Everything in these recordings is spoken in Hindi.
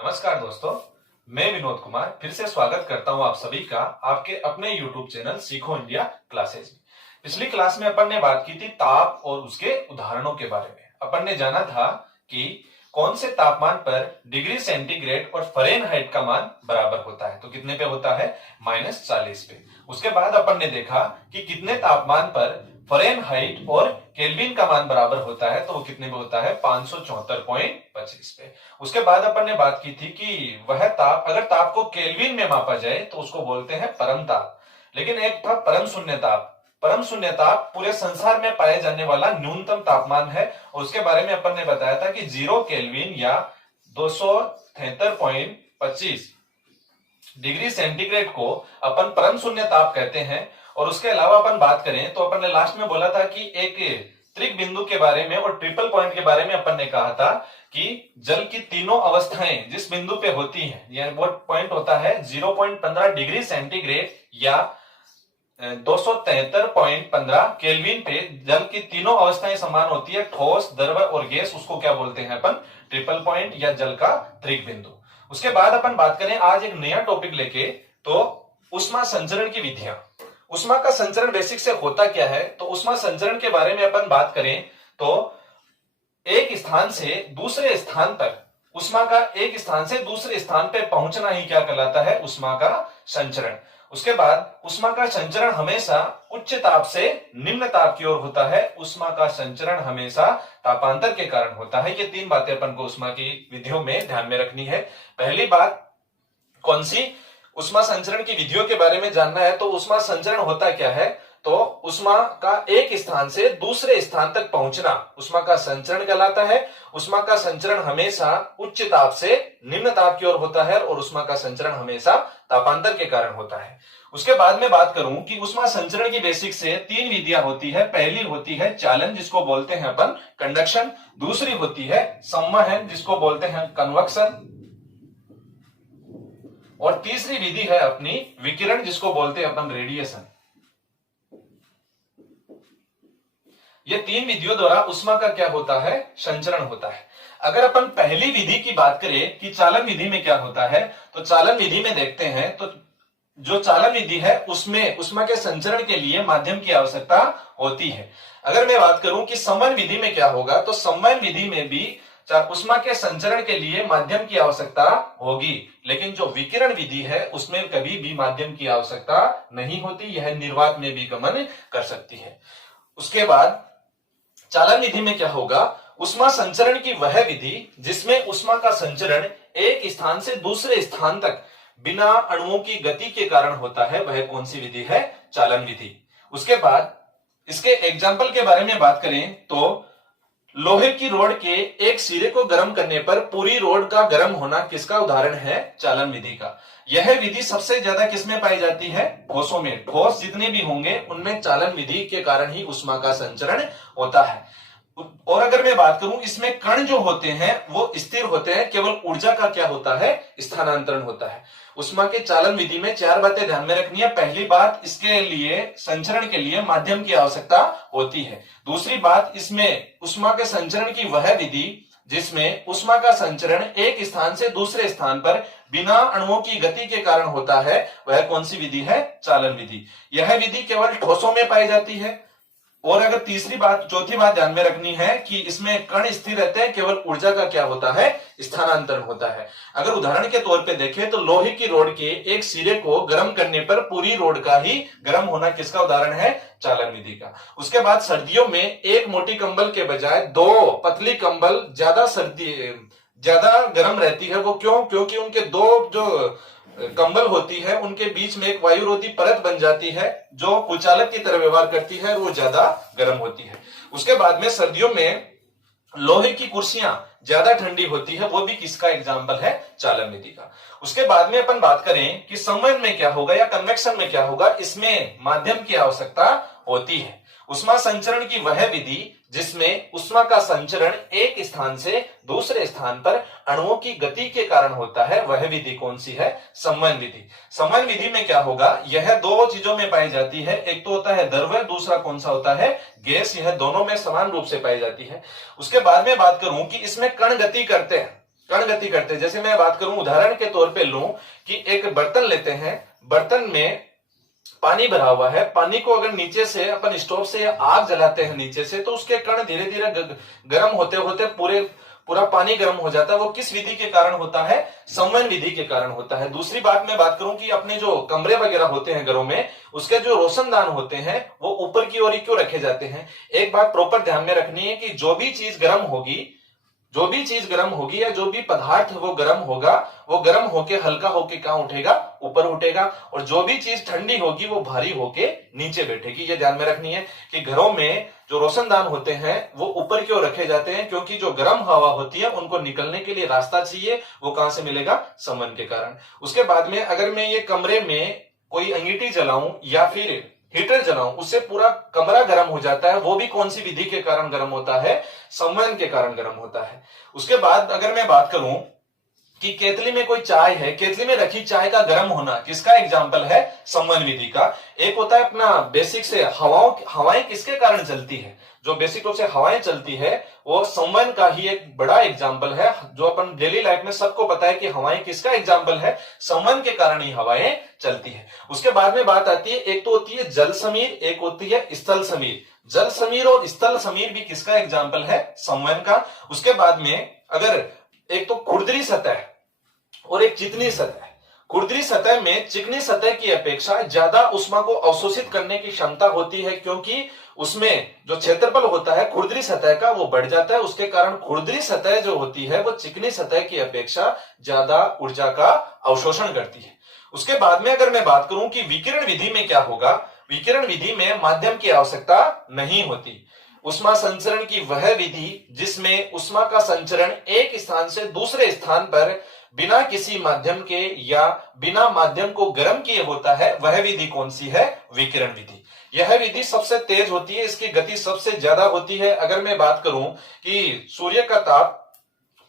नमस्कार दोस्तों, मैं विनोद कुमार फिर से स्वागत करता हूं आप सभी का आपके अपने YouTube चैनल सीखो इंडिया क्लासेज में। पिछली क्लास में अपन ने बात की थी ताप और उसके उदाहरणों के बारे में। अपन ने जाना था कि कौन से तापमान पर डिग्री सेंटीग्रेड और फ़ारेनहाइट का मान बराबर होता है, तो कितने पे होता है, -40 पे। उसके बाद अपन ने देखा कि कितने तापमान पर फ़ारेनहाइट और केल्विन का मान बराबर होता है, तो वो कितने पे होता है, 574.25 पे। उसके बाद अपन ने बात की थी कि वह ताप, अगर ताप को केल्विन में मापा जाए तो उसको बोलते हैं परम ताप। लेकिन एक था परम शून्य ताप। परम शून्य ताप पूरे संसार में पाए जाने वाला न्यूनतम तापमान है, और उसके बारे में अपन ने बताया था कि 0 केल्विन या 273.25 डिग्री सेंटीग्रेड को अपन परम शून्य ताप कहते हैं। और उसके अलावा अपन बात करें तो अपन ने लास्ट में बोला था कि एक त्रिक बिंदु के बारे में और ट्रिपल पॉइंट के बारे में अपन ने कहा था कि जल की तीनों अवस्थाएं जिस बिंदु पे होती हैं, यह वो पॉइंट होता है 0.15 डिग्री सेंटीग्रेड या 273.15 केल्विन पे जल की तीनों अवस्थाएं समान होती है, ठोस, द्रव और गैस। उसको क्या बोलते हैं अपन, ट्रिपल पॉइंट या जल का त्रिक बिंदु। उसके बाद अपन बात करें आज एक नया टॉपिक लेके, तो उष्मा संचरण की विधियां। उष्मा का संचरण बेसिक से होता क्या है, तो उष्मा संचरण के बारे में अपन बात करें तो एक स्थान से दूसरे स्थान पर उष्मा का एक स्थान से दूसरे स्थान पर पहुंचना ही क्या कहलाता है, उष्मा का संचरण। उसके बाद उष्मा का संचरण हमेशा उच्च ताप से निम्न ताप की ओर होता है। उष्मा का संचरण हमेशा तापांतर के कारण होता है। ये तीन बातें अपन को उष्मा की विधियों में ध्यान में रखनी है। पहली बात कौन सी, उष्मा संचरण की विधियों के बारे में जानना है। तो उष्मा संचरण होता क्या है, तो उष्मा का एक स्थान से दूसरे स्थान तक पहुंचना उष्मा का संचरण कहलाता है। उष्मा का संचरण हमेशा उच्च ताप से निम्न ताप की ओर होता है और उष्मा का संचरण हमेशा तापांतर के कारण होता है। उसके बाद में बात करूं कि उष्मा संचरण की बेसिक से तीन विधियां होती है। पहली होती है चालन, जिसको बोलते हैं अपन कंडक्शन। दूसरी होती है संवहन, जिसको बोलते हैं कन्वक्शन। और तीसरी विधि है अपनी विकिरण, जिसको बोलते हैं अपन रेडिएशन। ये तीन विधियों द्वारा उष्मा का क्या होता है, संचरण होता है। अगर अपन पहली विधि की बात करें कि चालन विधि में क्या होता है, तो चालन विधि में देखते हैं तो जो चालन विधि है उसमें उष्मा के संचरण के लिए माध्यम की आवश्यकता होती है। अगर मैं बात करूं कि संवहन विधि में क्या होगा, तो संवहन विधि में भी उष्मा के संचरण के लिए माध्यम की आवश्यकता होगी, लेकिन जो विकिरण विधि है उसमें कभी भी माध्यम की आवश्यकता नहीं होती। यह निर्वात में भी गमन कर सकती है। उसके बाद चालन विधि में क्या होगा, उष्मा संचरण की वह विधि जिसमें उष्मा का संचरण एक स्थान से दूसरे स्थान तक बिना अणुओं की गति के कारण होता है, वह कौन सी विधि है, चालन विधि। उसके बाद इसके एग्जाम्पल के बारे में बात करें तो लोहे की रोड के एक सिरे को गर्म करने पर पूरी रोड का गर्म होना किसका उदाहरण है, चालन विधि का। यह विधि सबसे ज्यादा किसमें पाई जाती है, ठोसों में। ठोस जितने भी होंगे उनमें चालन विधि के कारण ही उष्मा का संचरण होता है। और अगर मैं बात करूं, इसमें कण जो होते हैं वो स्थिर होते हैं, केवल ऊर्जा का क्या होता है, स्थानांतरण होता है। उष्मा के चालन विधि में चार बातें ध्यान में रखनी है। पहली बात, इसके लिए संचरण के लिए माध्यम की आवश्यकता होती है। दूसरी बात, इसमें उष्मा के संचरण की वह विधि जिसमें उष्मा का संचरण एक स्थान से दूसरे स्थान पर बिना अणुओं की गति के कारण होता है, वह कौन सी विधि है, चालन विधि। यह विधि केवल ठोसों में पाई जाती है। और अगर चौथी बात ध्यान में रखनी है कि इसमें कण स्थिर रहते हैं, केवल ऊर्जा का क्या होता है, स्थानांतरण होता है। अगर उदाहरण के तौर पे देखें तो लोहे की रोड के एक सिरे को गर्म करने पर पूरी रोड का ही गर्म होना किसका उदाहरण है, चालन विधि का। उसके बाद सर्दियों में एक मोटी कंबल के बजाय दो पतली कंबल ज्यादा गर्म रहती है। वो क्यों, क्योंकि उनके दो जो कंबल होती है उनके बीच में एक वायुरोधी परत बन जाती है जो कुचालक की तरह व्यवहार करती है, वो ज्यादा गर्म होती है। उसके बाद में सर्दियों में लोहे की कुर्सियां ज्यादा ठंडी होती है, वो भी किसका एग्जाम्पल है, चालन विधि का। उसके बाद में अपन बात करें कि संवहन में क्या होगा या कन्वेक्शन में क्या होगा, इसमें माध्यम की आवश्यकता होती है। उष्मा संचरण की वह विधि जिसमें उष्मा का संचरण एक स्थान से दूसरे स्थान पर अणुओं की गति के कारण होता है, वह विधि कौन सी है, संवहन विधि। संवहन विधि में क्या होगा, यह दो चीजों में पाई जाती है। एक तो होता है द्रव, दूसरा कौन सा होता है, गैस। यह दोनों में समान रूप से पाई जाती है। उसके बाद में बात करूं कि इसमें कण गति करते हैं। कण गति करते हैं। जैसे मैं बात करूं, उदाहरण के तौर पे लूं कि एक बर्तन लेते हैं, बर्तन में पानी भरा हुआ है, पानी को अगर नीचे से अपन स्टोव से आग जलाते हैं नीचे से, तो उसके कण धीरे धीरे गर्म होते होते पूरा पानी गर्म हो जाता है। वो किस विधि के कारण होता है? संवहन विधि के कारण होता है। दूसरी बात मैं बात करूं कि अपने जो कमरे वगैरह होते हैं घरों में, उसके जो रोशनदान होते हैं वो ऊपर की ओर ही क्यों रखे जाते हैं? एक बात प्रॉपर ध्यान में रखनी है कि जो भी चीज गर्म होगी या जो भी पदार्थ वो गर्म होगा, वो गर्म होके हल्का होके कहां उठेगा? ऊपर उठेगा। और जो भी चीज ठंडी होगी वो भारी होके नीचे बैठेगी। ये ध्यान में रखनी है कि घरों में जो रोशनदान होते हैं वो ऊपर की ओर रखे जाते हैं, क्योंकि जो गर्म हवा होती है उनको निकलने के लिए रास्ता चाहिए। वो कहां से मिलेगा? संवहन के कारण। उसके बाद में अगर मैं ये कमरे में कोई अंगीठी जलाऊं या फिर हीटर जलाऊं, उससे पूरा कमरा गर्म हो जाता है। वो भी कौन सी विधि के कारण गर्म होता है? संवहन के कारण गर्म होता है। उसके बाद अगर मैं बात करूं कि केतली में कोई चाय है, केतली में रखी चाय का गर्म होना किसका एग्जाम्पल है? संवहन विधि का। एक होता है अपना बेसिक से हवाएं किसके कारण चलती है? जो बेसिक रूप से हवाएं चलती है वो संवहन का ही एक बड़ा एग्जाम्पल है। जो अपन डेली लाइफ में सबको पता है कि हवाएं किसका एग्जाम्पल है? संवहन के कारण ही हवाएं चलती है। उसके बाद में बात आती है, एक तो होती है जल समीर, एक होती है स्थल समीर। जल समीर और स्थल समीर भी किसका एग्जाम्पल है? संवहन का। उसके बाद में अगर एक तो खुरदरी सतह और एक चिकनी सतह, खुरदरी सतह में चिकनी सतह की अपेक्षा ज्यादा उष्मा को अवशोषित करने की क्षमता होती है, क्योंकि उसमें जो क्षेत्रफल होता है खुरदरी सतह का वो बढ़ जाता है। उसके कारण खुरदरी सतह जो होती है वो चिकनी सतह की अपेक्षा ज्यादा ऊर्जा का अवशोषण करती है। उसके बाद में अगर मैं बात करूं कि विकिरण विधि में क्या होगा, विकिरण विधि में माध्यम की आवश्यकता नहीं होती। उष्मा संचरण की वह विधि जिसमें उष्मा का संचरण एक स्थान से दूसरे स्थान पर बिना किसी माध्यम के या बिना माध्यम को गर्म किए होता है, वह विधि कौन सी है? विकिरण विधि। यह विधि सबसे तेज होती है, इसकी गति सबसे ज्यादा होती है। अगर मैं बात करूं कि सूर्य का ताप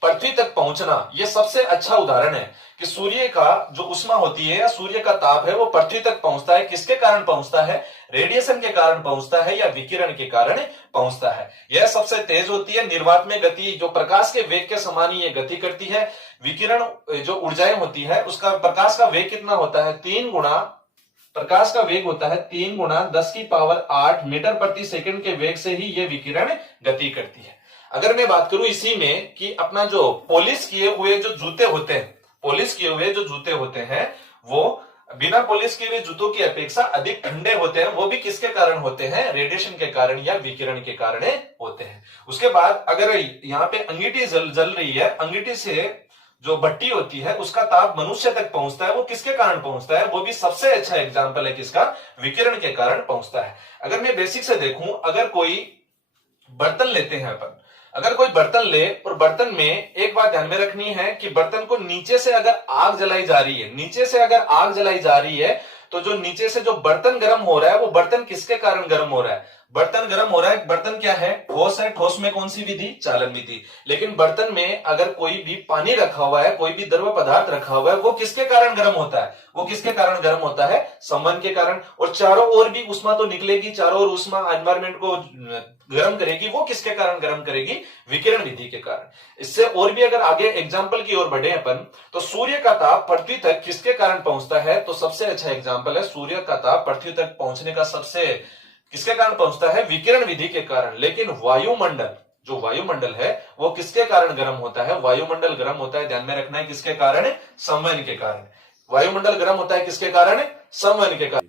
पृथ्वी तक पहुंचना, यह सबसे अच्छा उदाहरण है कि सूर्य का जो उष्मा होती है या सूर्य का ताप है वो पृथ्वी तक पहुंचता है। किसके कारण पहुंचता है? रेडिएशन के कारण पहुंचता है या विकिरण के कारण पहुंचता है। यह सबसे तेज होती है। निर्वात में गति जो प्रकाश के वेग के समान ही ये गति करती है। विकिरण जो ऊर्जाएं होती है उसका प्रकाश का वेग कितना होता है? 3 गुना प्रकाश का वेग होता है 3 गुना 10⁸ मीटर प्रति सेकंड के वेग से ही ये विकिरण गति करती है। अगर मैं बात करूं इसी में कि अपना जो पॉलिश किए हुए जो जूते होते हैं, पॉलिश किए हुए जो जूते होते हैं वो बिना पॉलिश किए हुए जूतों की अपेक्षा अधिक ठंडे होते हैं। वो भी किसके कारण होते हैं? रेडिएशन के कारण या विकिरण के कारण होते हैं। उसके बाद अगर यहाँ पे अंगीठी जल रही है, अंगीठी से जो भट्टी होती है उसका ताप मनुष्य तक पहुंचता है, वो किसके कारण पहुंचता है? वो भी सबसे अच्छा एग्जाम्पल है किसका? विकिरण के कारण पहुंचता है। अगर मैं बेसिक से देखूं, अगर कोई बर्तन लेते हैं अपन, अगर कोई बर्तन ले और बर्तन में एक बात ध्यान में रखनी है कि बर्तन को नीचे से अगर आग जलाई जा रही है, नीचे से अगर आग जलाई जा रही है, तो जो नीचे से जो बर्तन गर्म हो रहा है वो बर्तन किसके कारण गर्म हो रहा है? बर्तन गर्म हो रहा है, बर्तन क्या है? ठोस है। ठोस में कौन सी विधि? चालन विधि। लेकिन बर्तन में अगर कोई भी पानी रखा हुआ है, कोई भी द्रव पदार्थ रखा हुआ है, वो किसके कारण गर्म होता है? वो किसके कारण गर्म होता है? संवहन के कारण। और चारों ओर भी उष्मा तो निकलेगी, चारों ओर उष्मा एनवायरमेंट को गर्म करेगी, वो किसके कारण गर्म करेगी? विकिरण विधि के कारण। इससे और भी अगर आगे एग्जाम्पल की ओर बढ़े अपन, तो सूर्य का ताप पृथ्वी तक किसके कारण पहुंचता है? तो सबसे अच्छा एग्जाम्पल है सूर्य का ताप पृथ्वी तक पहुंचने का सबसे किसके कारण पहुंचता है? विकिरण विधि के कारण। लेकिन वायुमंडल, जो वायुमंडल है वो किसके कारण गर्म होता है? वायुमंडल गर्म होता है, ध्यान में रखना है, किसके कारण? संवहन के कारण। वायुमंडल गर्म होता है किसके कारण? संवहन के कारण।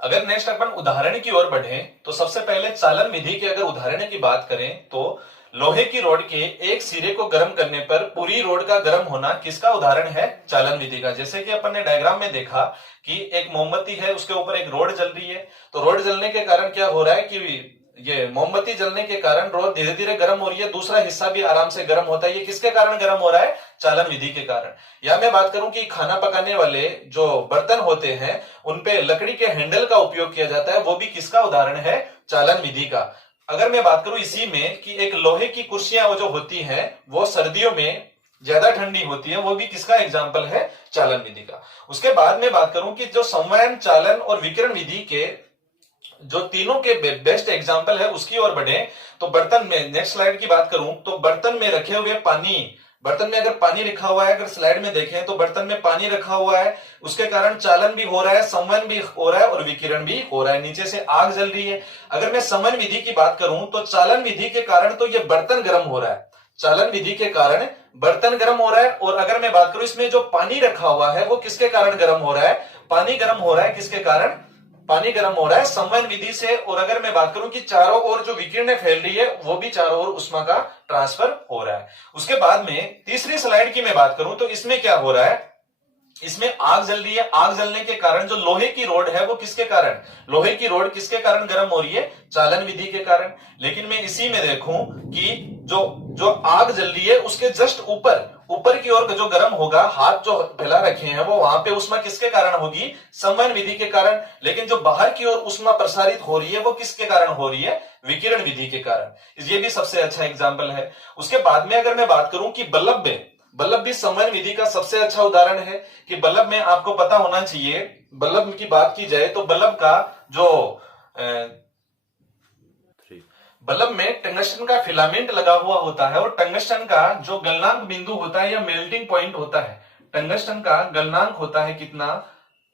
अगर नेक्स्ट अपन उदाहरण की ओर बढ़े तो सबसे पहले चालन विधि के अगर उदाहरण की बात करें तो लोहे की रॉड के एक सिरे को गर्म करने पर पूरी रॉड का गर्म होना किसका उदाहरण है? चालन विधि का। जैसे कि अपन ने डायग्राम में देखा कि एक मोमबत्ती है, उसके ऊपर एक रॉड जल रही है, तो रॉड जलने के कारण क्या हो रहा है कि ये मोमबत्ती जलने के कारण रॉड धीरे धीरे गर्म हो रही है, दूसरा हिस्सा भी आराम से गर्म होता है। ये किसके कारण गर्म हो रहा है? चालन विधि के कारण। या मैं बात करूं कि खाना पकाने वाले जो बर्तन होते हैं उनपे लकड़ी के हैंडल का उपयोग किया जाता है, वो भी किसका उदाहरण है? चालन विधि का। अगर मैं बात करूं इसी में कि एक लोहे की कुर्सियां वो जो होती हैं वो सर्दियों में ज्यादा ठंडी होती है, वो भी किसका एग्जाम्पल है? चालन विधि का। उसके बाद में बात करूं कि जो संवहन, चालन और विकिरण विधि के जो तीनों के बेस्ट एग्जाम्पल है उसकी ओर बढ़े तो बर्तन में, नेक्स्ट स्लाइड की बात करूं तो बर्तन में रखे हुए पानी बर्तन में अगर पानी रखा हुआ है, अगर स्लाइड में देखें तो बर्तन में पानी रखा हुआ है, उसके कारण चालन भी हो रहा है, संवहन भी हो रहा है और विकिरण भी हो रहा है, नीचे से आग जल रही है। अगर मैं संवहन विधि की बात करूं तो चालन विधि के कारण तो ये बर्तन गर्म हो रहा है, चालन विधि के कारण बर्तन गर्म हो रहा है। और अगर मैं बात करूं इसमें जो पानी रखा हुआ है वो किसके कारण गर्म हो रहा है, पानी गर्म हो रहा है किसके कारण, पानी गर्म हो रहा है संवहन विधि से। और अगर मैं बात करूं कि चारों ओर जो विकिरण फैल रही है वो भी चारों ओर उष्मा का ट्रांसफर हो रहा है। उसके बाद में तीसरी स्लाइड की मैं बात करूं तो इसमें क्या हो रहा है, इसमें आग जल रही है, आग जलने के कारण जो लोहे की रोड है वो किसके कारण, लोहे की रोड किसके कारण गर्म हो रही है, चालन विधि के कारण। लेकिन मैं इसी में देखूं कि जो जो आग जल रही है उसके जस्ट ऊपर ऊपर की ओर जो गर्म होगा, हाथ जो फैला रखे हैं वो वहां पे उष्मा किसके कारण होगी, संवहन विधि के कारण। लेकिन जो बाहर की ओर उष्मा प्रसारित हो रही है वो किसके कारण हो रही है, विकिरण विधि के कारण। ये भी सबसे अच्छा एग्जाम्पल है। उसके बाद में अगर मैं बात करूं कि बल्ब में, बल्ब भी संवहन विधि का सबसे अच्छा उदाहरण है कि बल्ब में आपको पता होना चाहिए, बल्ब की बात की जाए तो बल्ब का जो बल्ब में टंगस्टन का फिलामेंट लगा हुआ होता है और टंगस्टन का जो गलनांक बिंदु होता है या मेल्टिंग पॉइंट होता है, टंगस्टन का गलनांक होता है कितना,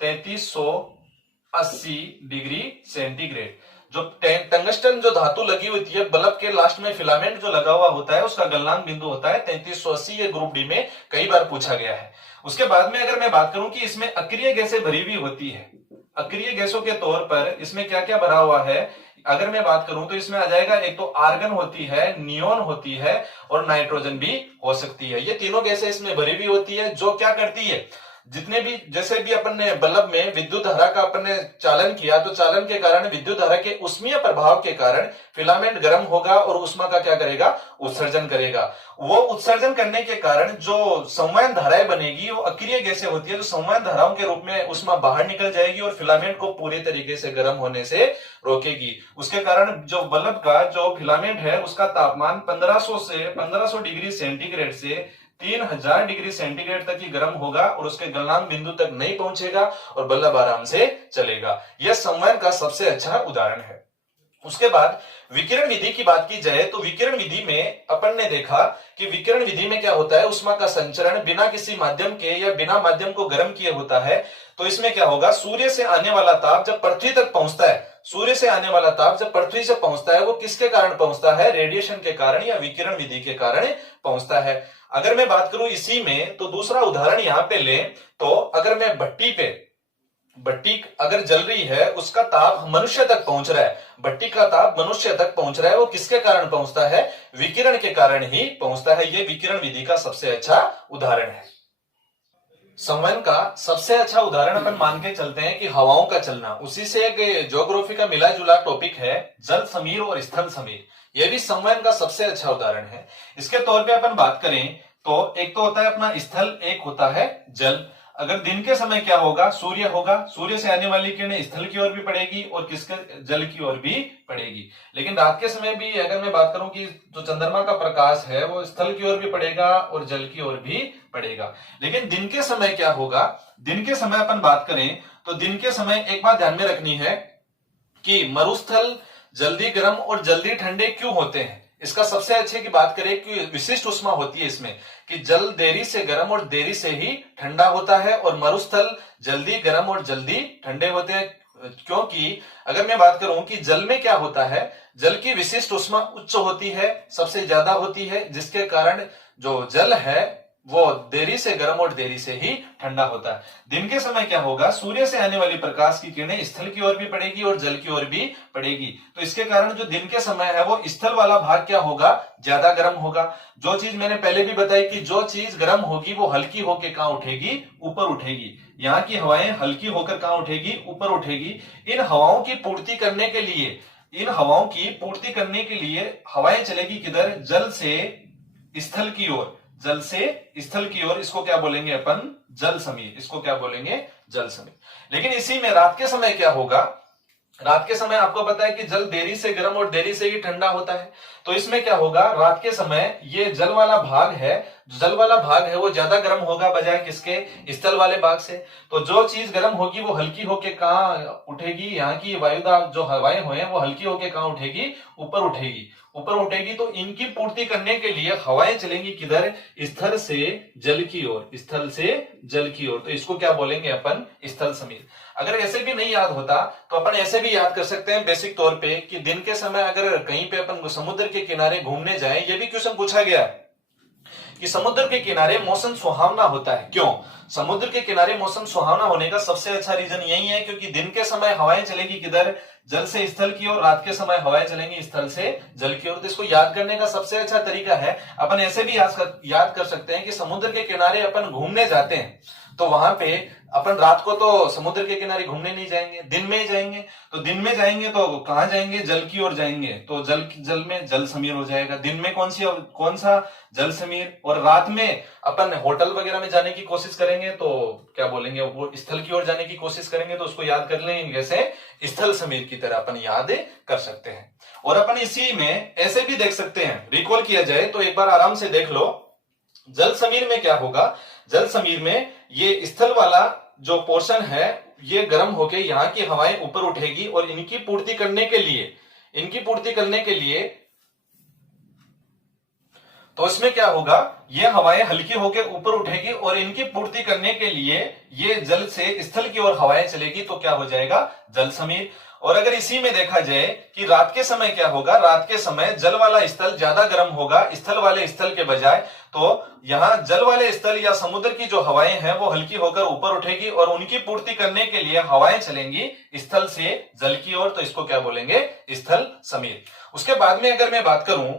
3380 डिग्री सेंटीग्रेड। जो टंगस्टन जो धातु लगी होती है बल्ब के लास्ट में फिलामेंट जो लगा हुआ होता है उसका गलनांक बिंदु होता है 3380, ये ग्रुप डी में कई बार पूछा गया है। उसके बाद में अगर मैं बात करूं कि इसमें अक्रिय गैसें भरी हुई होती है, अक्रिय गैसों के तौर पर इसमें क्या क्या भरा हुआ है, अगर मैं बात करूं तो इसमें आ जाएगा, एक तो आर्गन होती है, नियोन होती है और नाइट्रोजन भी हो सकती है। ये तीनों गैसें इसमें भरी हुई होती है जो क्या करती है, जितने भी जैसे भी अपन ने बल्ब में विद्युत धारा का अपन ने चालन किया तो चालन के कारण विद्युत धारा के उष्मीय प्रभाव के कारण फिलामेंट गर्म होगा और उष्मा का क्या करेगा, उत्सर्जन करेगा। वो उत्सर्जन करने के कारण जो संवहन धाराएं बनेगी वो अक्रिय गैसें होती है, जो संवहन धाराओं के रूप में उष्मा बाहर निकल जाएगी और फिलामेंट को पूरे तरीके से गर्म होने से रोकेगी। उसके कारण जो बल्ब का जो फिलामेंट है उसका तापमान 1500 डिग्री सेंटीग्रेड से 3000 डिग्री सेंटीग्रेड तक ही गर्म होगा और उसके गलनांक बिंदु तक नहीं पहुंचेगा और बल्ब आराम से चलेगा। यह संवहन का सबसे अच्छा उदाहरण है। उसके बाद विकिरण विधि की बात की जाए तो विकिरण विधि में अपन ने देखा कि विकिरण विधि में क्या होता है, उष्मा का संचरण बिना किसी माध्यम के या बिना माध्यम को गर्म किए होता है। तो इसमें क्या होगा, सूर्य से आने वाला ताप जब पृथ्वी तक पहुंचता है, सूर्य से आने वाला ताप जब पृथ्वी से पहुंचता है वो किसके कारण पहुंचता है, रेडिएशन के कारण या विकिरण विधि के कारण पहुंचता है। अगर मैं बात करूं इसी में तो दूसरा उदाहरण यहां पे लें तो अगर मैं भट्टी अगर जल रही है उसका ताप मनुष्य तक पहुंच रहा है, भट्टी का ताप मनुष्य तक पहुंच रहा है, वो किसके कारण पहुंचता है, विकिरण के कारण ही पहुंचता है। ये विकिरण विधि का सबसे अच्छा उदाहरण है। संवहन का सबसे अच्छा उदाहरण अपन मान के चलते हैं कि हवाओं का चलना, उसी से एक ज्योग्राफी का मिला जुला टॉपिक है जल समीर और स्थल समीर। यह भी संवहन का सबसे अच्छा उदाहरण है। इसके तौर पे अपन बात करें तो एक तो होता है अपना स्थल, एक होता है जल। अगर दिन के समय क्या होगा, सूर्य होगा, सूर्य से आने वाली किरणें स्थल की ओर भी पड़ेगी और किसके, जल की ओर भी पड़ेगी। लेकिन रात के समय भी अगर मैं बात करूं कि जो चंद्रमा का प्रकाश है वो स्थल की ओर भी पड़ेगा और जल की ओर भी पड़ेगा। लेकिन दिन के समय क्या होगा, दिन के समय अपन बात करें तो दिन के समय एक बात ध्यान में रखनी है कि मरुस्थल जल्दी गर्म और जल्दी ठंडे क्यों होते हैं। इसका सबसे अच्छे की बात करें कि विशिष्ट उष्मा होती है इसमें कि जल देरी से गर्म और देरी से ही ठंडा होता है और मरुस्थल जल्दी गर्म और जल्दी ठंडे होते हैं। क्योंकि अगर मैं बात करूं कि जल में क्या होता है, जल की विशिष्ट उष्मा उच्च होती है, सबसे ज्यादा होती है, जिसके कारण जो जल है वो देरी से गर्म और देरी से ही ठंडा होता है। दिन के समय क्या होगा, सूर्य से आने वाली प्रकाश की किरणें स्थल की ओर भी पड़ेगी और जल की ओर भी पड़ेगी। तो इसके कारण जो दिन के समय है वो स्थल वाला भाग क्या होगा, ज्यादा गर्म होगा। जो चीज मैंने पहले भी बताई कि जो चीज गर्म होगी वो हल्की होकर कहां उठेगी, ऊपर उठेगी। यहाँ की हवाएं हल्की होकर कहां उठेगी, ऊपर उठेगी। इन हवाओं की पूर्ति करने के लिए, इन हवाओं की पूर्ति करने के लिए हवाएं चलेगी किधर, जल से स्थल की ओर, जल से स्थल की ओर। इसको क्या बोलेंगे अपन, जल समीर। इसको क्या बोलेंगे, जल समीर। लेकिन इसी में रात के समय क्या होगा, रात के समय आपको पता है कि जल देरी से गर्म और देरी से ही ठंडा होता है। तो इसमें क्या होगा, रात के समय ये जल वाला भाग है, जल वाला भाग है वो ज्यादा गर्म होगा बजाय किसके, स्थल वाले भाग से। तो जो चीज गर्म होगी वो हल्की होके कहां उठेगी, यहाँ की वायुदाब जो हवाएं हुए वो हल्की होके कहां उठेगी, ऊपर उठेगी। ऊपर उठेगी तो इनकी पूर्ति करने के लिए हवाएं चलेंगी किधर, स्थल से जल की ओर, स्थल से जल की ओर, तो इसको क्या बोलेंगे अपन, स्थल समीर। अगर ऐसे भी नहीं याद होता तो अपन ऐसे भी याद कर सकते हैं बेसिक तौर पे कि दिन के समय अगर कहीं पे अपन समुद्र के किनारे घूमने जाएं, ये भी क्वेश्चन पूछा गया है कि समुद्र के किनारे मौसम सुहावना होता है, क्यों? समुद्र के किनारे मौसम सुहावना होने का सबसे अच्छा रीजन यही है क्योंकि दिन के समय हवाएं चलेगी किधर, जल से स्थल की ओर, रात के समय हवाएं चलेंगी स्थल से जल की ओर। तो इसको याद करने का सबसे अच्छा तरीका है, अपन ऐसे भी याद कर सकते हैं कि समुद्र के किनारे अपन घूमने जाते हैं तो वहां पे अपन रात को तो समुद्र के किनारे घूमने नहीं जाएंगे, दिन में ही जाएंगे। तो दिन में जाएंगे तो कहां जाएंगे, जल की ओर जाएंगे, तो जल में जल समीर हो जाएगा। दिन में कौन सा जल समीर, और रात में अपन होटल वगैरह में जाने की कोशिश करेंगे तो क्या बोलेंगे, वो स्थल की ओर जाने की कोशिश करेंगे, तो उसको याद कर लेंगे जैसे स्थल समीर की तरह अपन याद कर सकते हैं। और अपन इसी में ऐसे भी देख सकते हैं, रिकॉल किया जाए तो एक बार आराम से देख लो, जल समीर में क्या होगा, जल समीर में ये स्थल वाला जो पोर्शन है ये गर्म होके यहाँ की हवाएं ऊपर उठेगी और इनकी पूर्ति करने के लिए तो इसमें क्या होगा, ये हवाएं हल्की होकर ऊपर उठेगी और इनकी पूर्ति करने के लिए ये जल से स्थल की ओर हवाएं चलेगी, तो क्या हो जाएगा, जल समीर। और अगर इसी में देखा जाए कि रात के समय क्या होगा, रात के समय जल वाला स्थल ज्यादा गर्म होगा स्थल वाले स्थल के बजाय, तो यहाँ जल वाले स्थल या समुद्र की जो हवाएं हैं वो हल्की होकर ऊपर उठेगी और उनकी पूर्ति करने के लिए हवाएं चलेंगी स्थल से जल की ओर, तो इसको क्या बोलेंगे, स्थल समीर। उसके बाद में अगर मैं बात करूं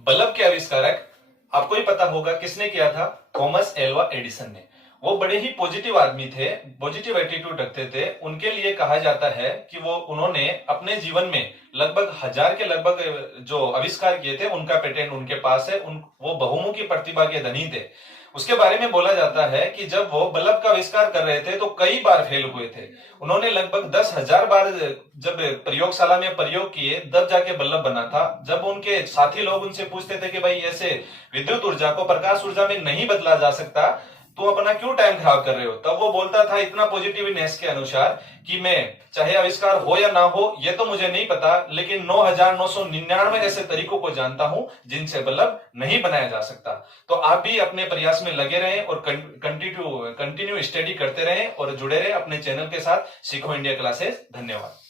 बल्ब के आविष्कारक, आपको ही पता होगा किसने किया था, थॉमस एल्वा एडिसन ने। वो बड़े ही पॉजिटिव आदमी थे, पॉजिटिव एटीट्यूड रखते थे। उनके लिए कहा जाता है कि उन्होंने अपने जीवन में लगभग 1000 के लगभग जो आविष्कार किए थे उनका पेटेंट उनके पास है। वो बहुमुखी प्रतिभा के धनी थे। उसके बारे में बोला जाता है कि जब वो बल्ब का आविष्कार कर रहे थे तो कई बार फेल हुए थे। उन्होंने लगभग 10,000 बार जब प्रयोगशाला में प्रयोग किए तब जाके बल्ब बना था। जब उनके साथी लोग उनसे पूछते थे कि भाई ऐसे विद्युत ऊर्जा को प्रकाश ऊर्जा में नहीं बदला जा सकता, तो अपना क्यों टाइम खराब कर रहे हो, तब वो बोलता था इतना पॉजिटिवनेस के अनुसार कि मैं चाहे आविष्कार हो या ना हो ये तो मुझे नहीं पता, लेकिन 9,999 ऐसे तरीकों को जानता हूं जिनसे बल्ब नहीं बनाया जा सकता। तो आप भी अपने प्रयास में लगे रहें और कंटिन्यू स्टडी करते रहें और जुड़े रहें अपने चैनल के साथ सीखो इंडिया क्लासेस। धन्यवाद।